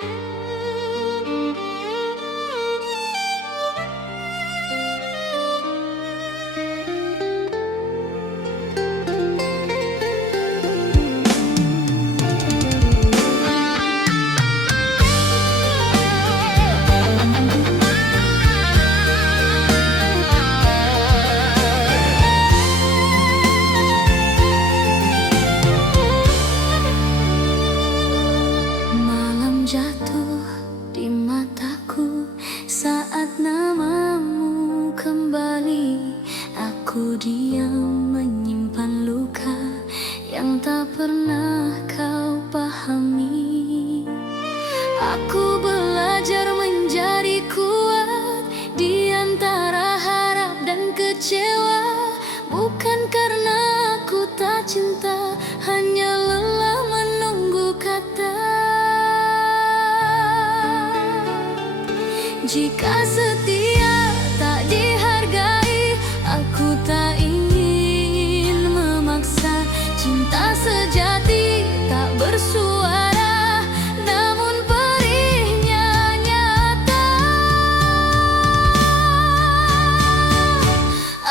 Malam jatuh di mataku saat namamu kembali. Aku diam menyimpan luka yang tak pernah kau pahami. Aku belajar menjadi kuat di antara harap dan kecewa. Bukan karena aku tak cinta, hanya lelah menunggu kata. Jika setia tak dihargai, aku tak ingin memaksa. Cinta sejati tak bersuara, namun perihnya nyata.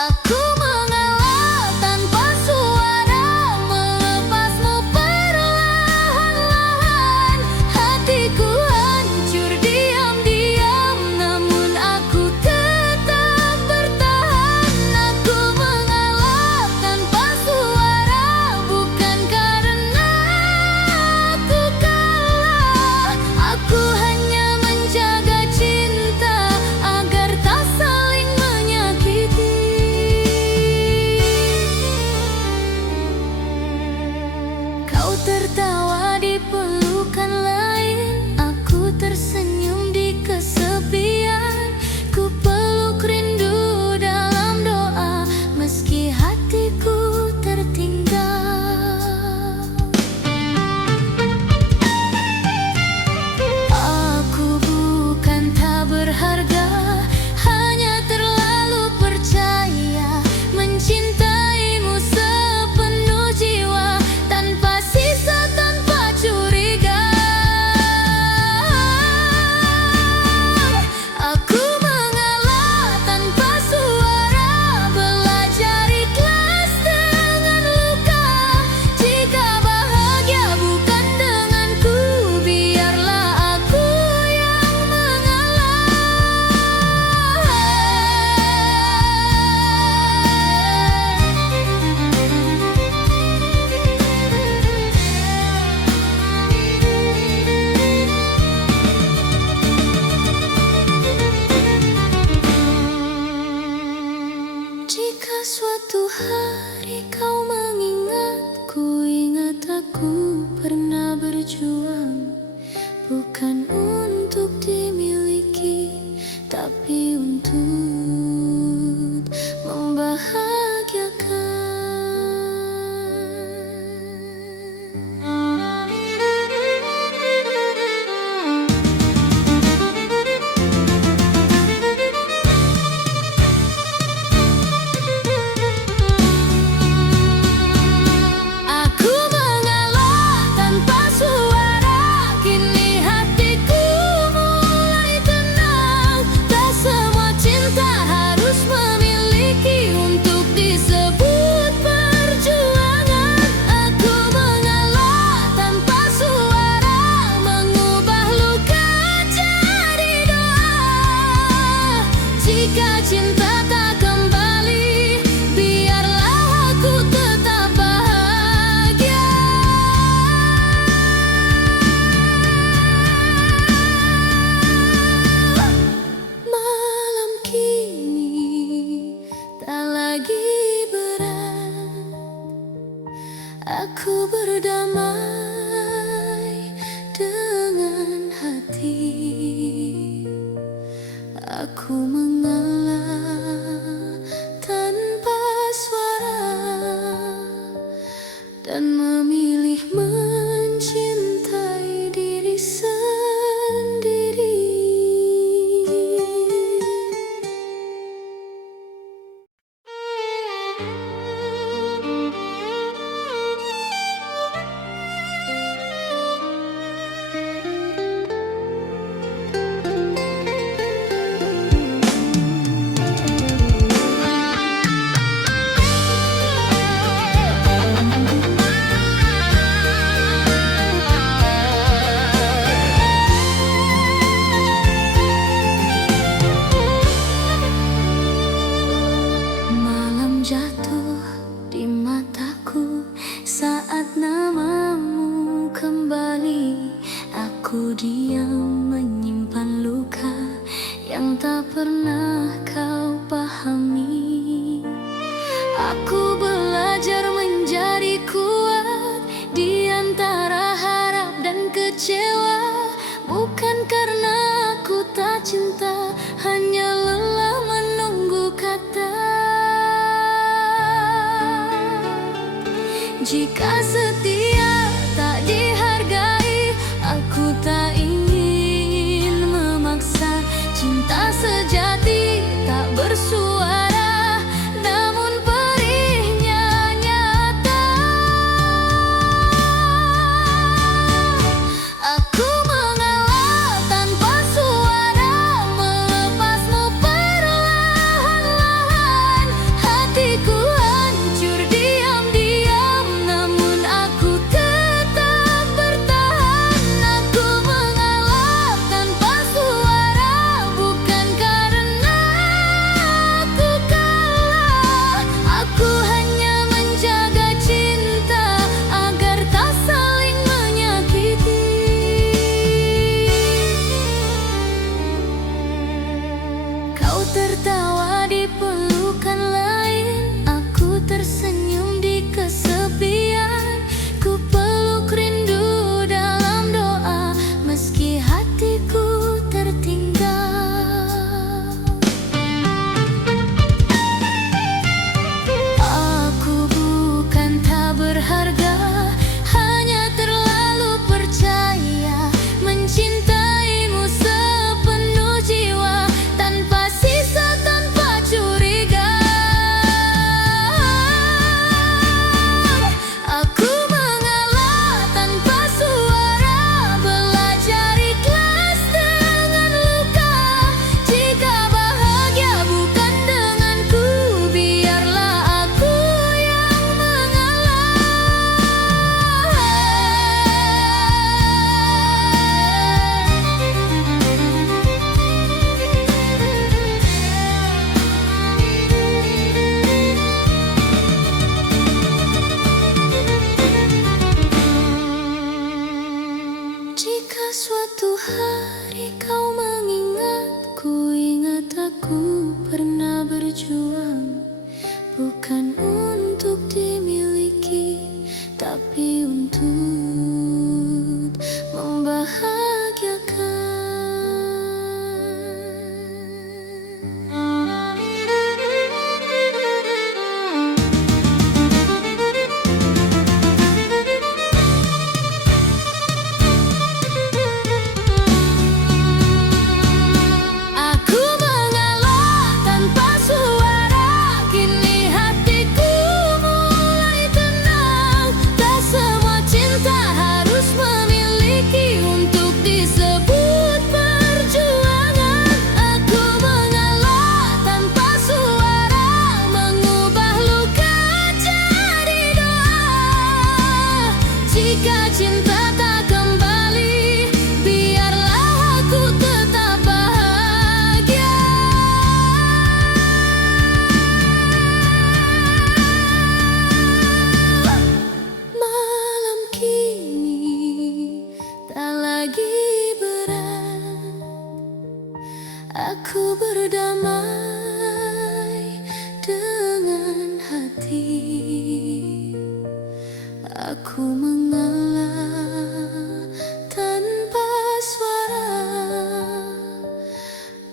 Aku mengalah tanpa suara, melepasmu perlahan-lahan. Hatiku hancur diam-diam, namun aku tetap bertahan. Aku mengalah tanpa suara, bukan karena aku kalah. Aku hanya menjaga cinta agar tak saling menyakiti. Kau tertawa di pelukan lain, aku tersenyum di kesepian. Ku peluk rindu dalam doa, meski hatiku tertinggal. Aku bukan tak berharga, hanya terlalu percaya mencintaimu sepenuh jiwa, tanpa sisa, tanpa curiga. Aku mengalah tanpa suara, belajar ikhlas dengan luka. Jika bahagia bukan denganku, biarlah aku yang Jika suatu hari kau mengingatku, ingat aku pernah berjuang. Bukan untuk dimiliki, tapi untuk membahagiakan. Aku mengalah tanpa suara, kini hatiku mulai tenang. Tak semua cinta harus memiliki untuk disebut perjuangan. Aku mengalah tanpa suara, mengubah luka jadi doa. Jika cinta tak kembali, biarlah aku tetap bahagia. Malam kini tak lagi berat, aku berdamai dengan hati. Aku mengalah tanpa suara, dan memilih mencintai diri sendiri. Aku diam menyimpan luka yang tak pernah kau pahami. Aku belajar menjadi kuat di antara harap dan kecewa. Bukan karena aku tak cinta, hanya lelah menunggu kata. Jika setia tak dihargai, aku tak ingin memaksa. Cinta sejati tak bersuara, namun perihnya nyata. Aku mengalah tanpa suara, melepasmu perlahan-lahan. Hatiku hancur diam-diam, namun aku tetap bertahan. Aku mengalah tanpa suara, bukan karena aku kalah. Aku hanya menjaga cinta agar tak saling menyakiti. Kau tertawa di pelukan lain, aku tersenyum di kesepian. Ku peluk rindu dalam doa, meski hatiku tertinggal. Aku bukan tak berharga, hanya terlalu percaya mencintaimu sepenuh jiwa, tanpa sisa, tanpa curiga. Aku mengalah tanpa suara, belajar ikhlas dengan luka. Jika bahagia bukan denganku, biarlah aku yang mengalah. Jika suatu hari kau mengingatku, ingat aku pernah berjuang. Bukan untuk dimiliki, tapi untuk Aku mengalah tanpa suara, kini hatiku mulai tenang. Tak semua cinta harus memiliki untuk disebut perjuangan. Aku mengalah tanpa suara, mengubah luka jadi doa. Jika cinta tak kembali, biarlah aku tetap bahagia. Malam kini tak lagi berat, aku berdamai dengan hati. Aku mengalah tanpa suara,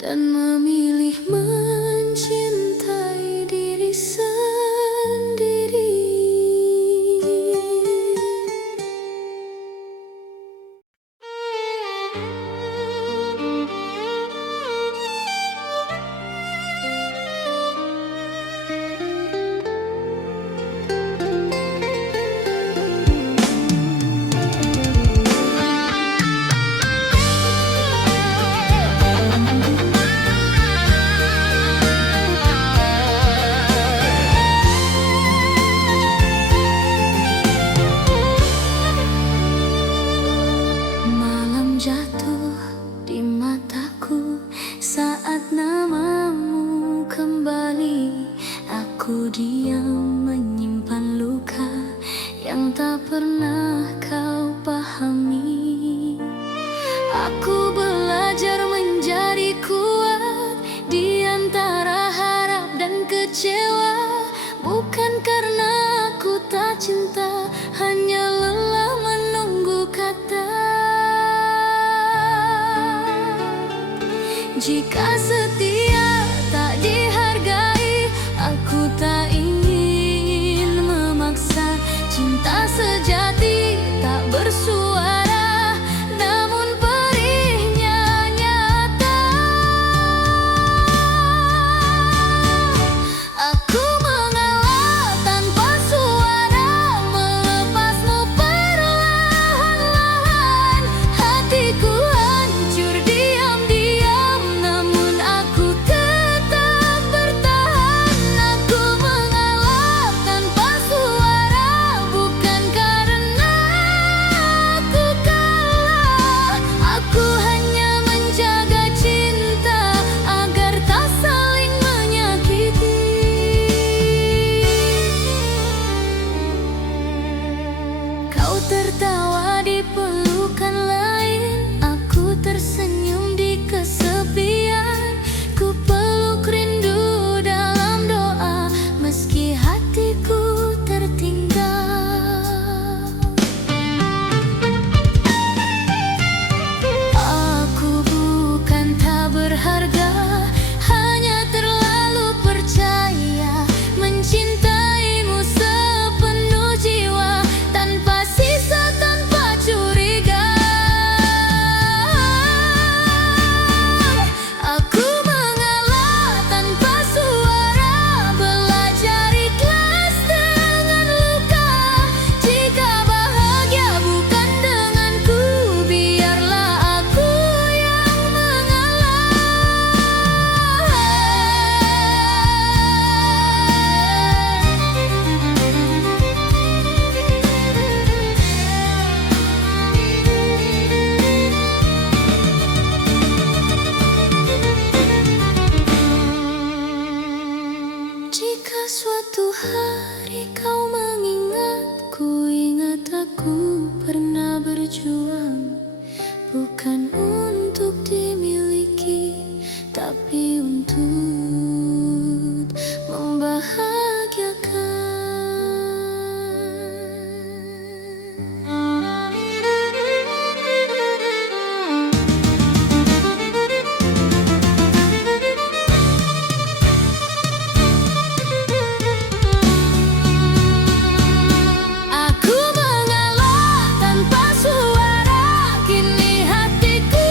dan memilih mencintai diri sendiri. Malam jatuh Jika setia tak dihargai, aku tak ingin memaksa. Cinta sejati tak bersuara, namun perihnya nyata. Aku mengalah tanpa suara, melepasmu perlahan-lahan. Hatiku hancur diam-diam, namun aku tetap bertahan. Aku mengalah tanpa suara, bukan karena aku kalah. Aku hanya menjaga cinta agar tak saling menyakiti. Kau tertawa di pelukan lain, aku tersenyum di kesepian. Ku peluk rindu dalam doa, meski hatiku tertinggal. Aku bukan tak berharga, hanya terlalu percaya mencintaimu sepenuh jiwa, tanpa sisa, tanpa curiga. Aku mengalah tanpa suara, belajar ikhlas dengan luka. Jika bahagia bukan denganku, biarlah aku yang Jika suatu hari kau mengingatku, ingat aku pernah berjuang, bukan untuk dimiliki, tapi untuk Aku mengalah tanpa suara, kini hatiku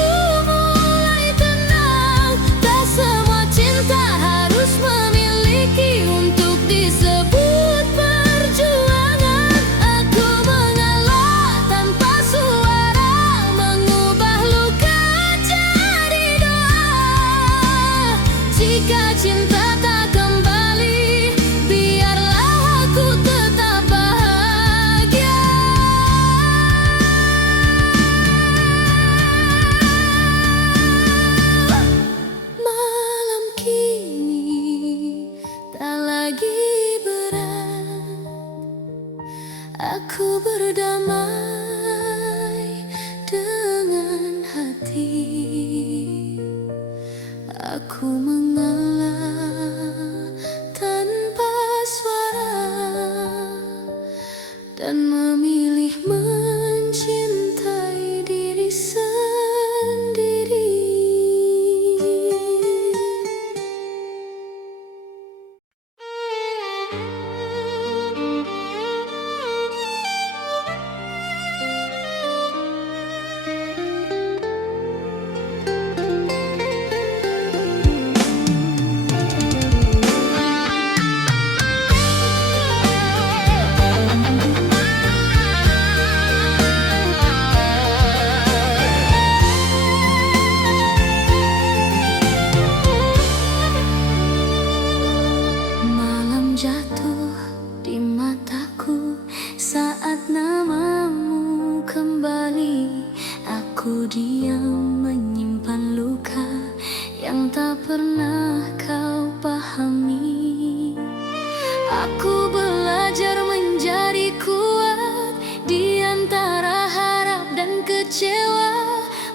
mulai tenang. Tak semua cinta harus memiliki untuk disebut perjuangan. Aku mengalah tanpa suara, mengubah luka jadi doa. Jika cinta tak kembali, biarlah aku tetap bahagia. Malam kini tak lagi berat, aku berdamai dengan hati. Aku mengalah tanpa suara, dan memilih mencintai diri sendiri. Malam jatuh di mataku saat namamu kembali. Aku diam menyimpan luka yang tak pernah kau pahami. Aku belajar menjadi kuat di antara harap dan kecewa,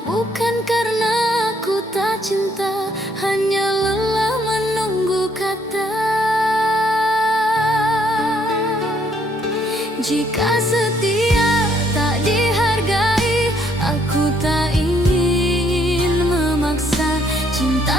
bukan karena aku tak cinta, hanya lelah menunggu kata. Jika setia tak dihargai, aku tak ingin memaksa. Cinta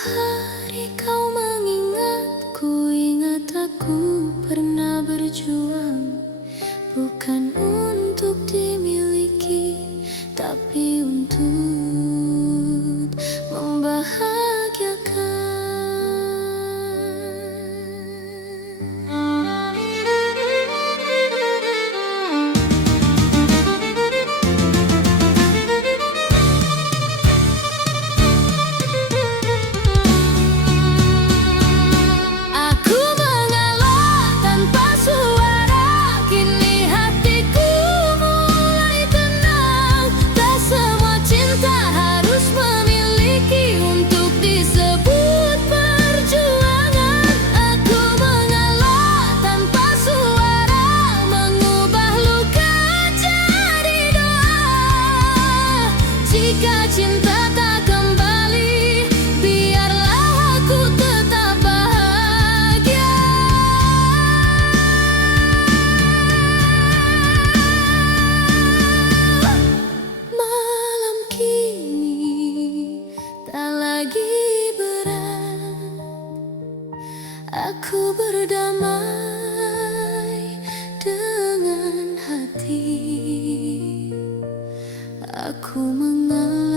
hari kau mengingatku, ingat aku pernah berjuang, bukan untuk dimiliki, tapi untuk membahagiakan. Aku mengalah tanpa suara, kini hatiku mulai tenang. Tak semua cinta harus memiliki untuk disebut perjuangan. Aku mengalah tanpa suara, mengubah luka jadi doa. Jika cinta tak kembali, biarlah aku tetap bahagia. Malam kini tak lagi berat, aku berdamai dengan hati. Aku mengalah